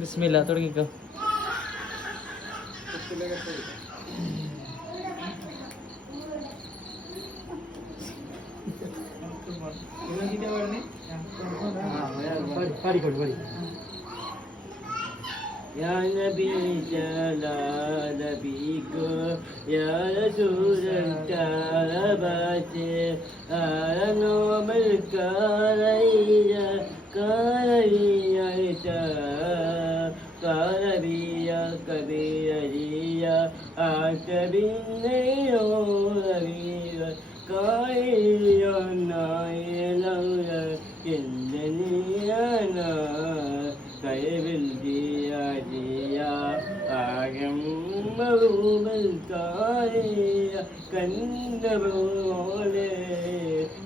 ബിസ്മില്ലാ തുടങ്ങിക്കോ. يا نبي جلال بيك يا رسول الكربات أهلا وملكاريا كاريا كاربيا كبيريا أعتبني وربيا كايا نايلا إنني أنا كيف الديا ديا أغمر بالكايا كنبولي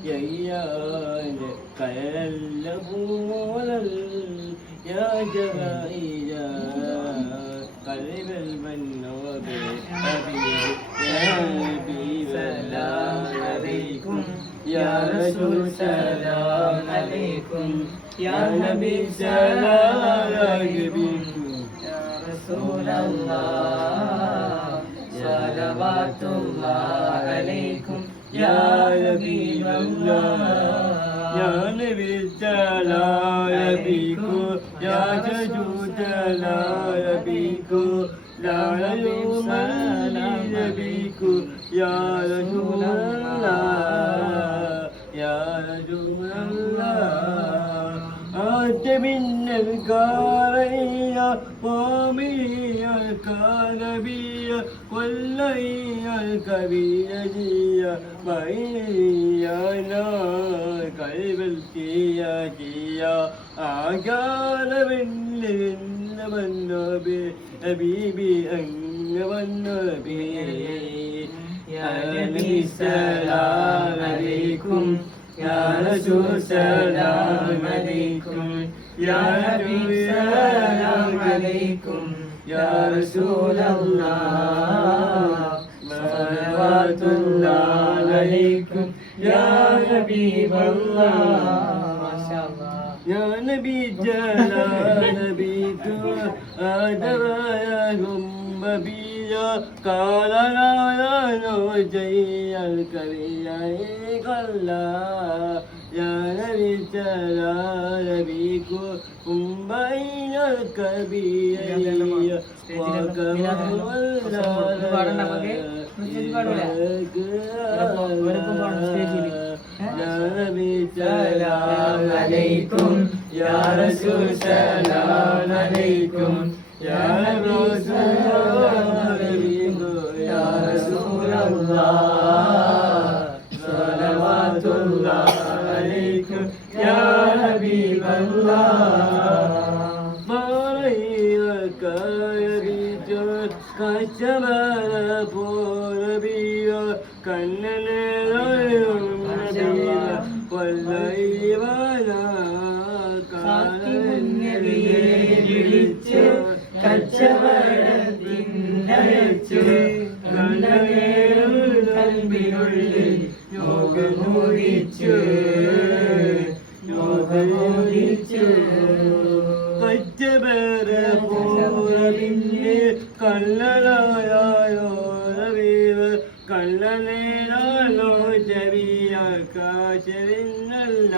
ييان كيلبول يا جبائيا قلب المنوب حبيب يا حبيب سلام عليكم يا رسول سلام عليكم يا نبي سلام عليكم يا رسول الله صلوات الله عليكم يا حبيب الله يا نبي سلام عليكم يا جدود عليكم لا يوم نبيكم يا رسول الله يا رسول الله أنت من الكارية ومي الكاربية واللي الكبيرية بينا قلب الكياتية أعجال من نبي حبيبي أن والنبي يا نبي سلام عليكم يا رسول سلام عليكم يا نبي سلام عليكم يا رسول الله صلوات الله عليكم يا حبيب الله ما شاء الله يا نبي جلال نبيك أدرايهم بيا قال لا نوجي الكريم قلا يا نبي جلال نبيك بين الكبير يا نبي سلام عليكم يا رسول سلام عليكم يا نبي سلام عليكم يا رسول الله صلوات الله عليكم يا حبيب الله مريك يبيت كشمال بوربيا كنن കച്ചവടത്തിനയച്ചു കൽബിനുള്ളിൽ യോഗമോദിച്ചു കച്ചവട പോരവിന്റെ കള്ളനായോ രവീവ് കള്ളനേരാലോ ചെവിയാക്കാശരിന്നല്ല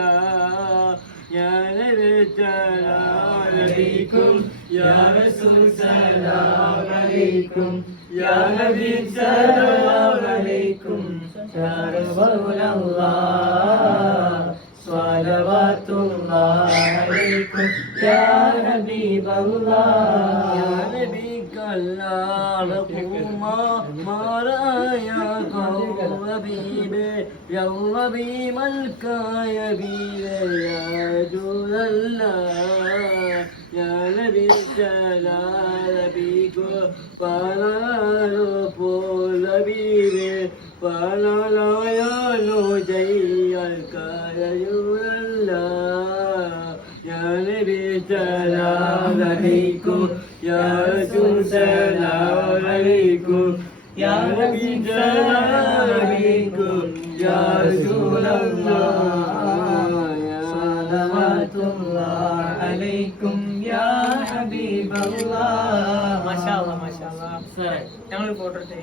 سلام عليكم يا رسول سلام عليكم يا نبي سلام عليكم يا رسول الله صلوات الله عليكم يا حبيب الله يا نبي كلا رقوما ما رايا قوبيبي يا ربي ملكا يبيبي يا رسول الله يا نبي سلام بيكو فلا فول بيبي فلا لا يا نجي الكايا يا نبي സലാം അലൈക്കും യാ റസൂൽ സലാം അലൈക്കും യാ നബി സലാം അലൈക്കും യാ റസൂലല്ലാഹ് യാ സലവാത്തുല്ലാഹ് അലൈക്കും യാ ഹബീബല്ലാഹ്. മാഷാ അല്ലാ മാഷാ അല്ലാ. ഞങ്ങൾ ഫോട്ടോ എടുത്തേ.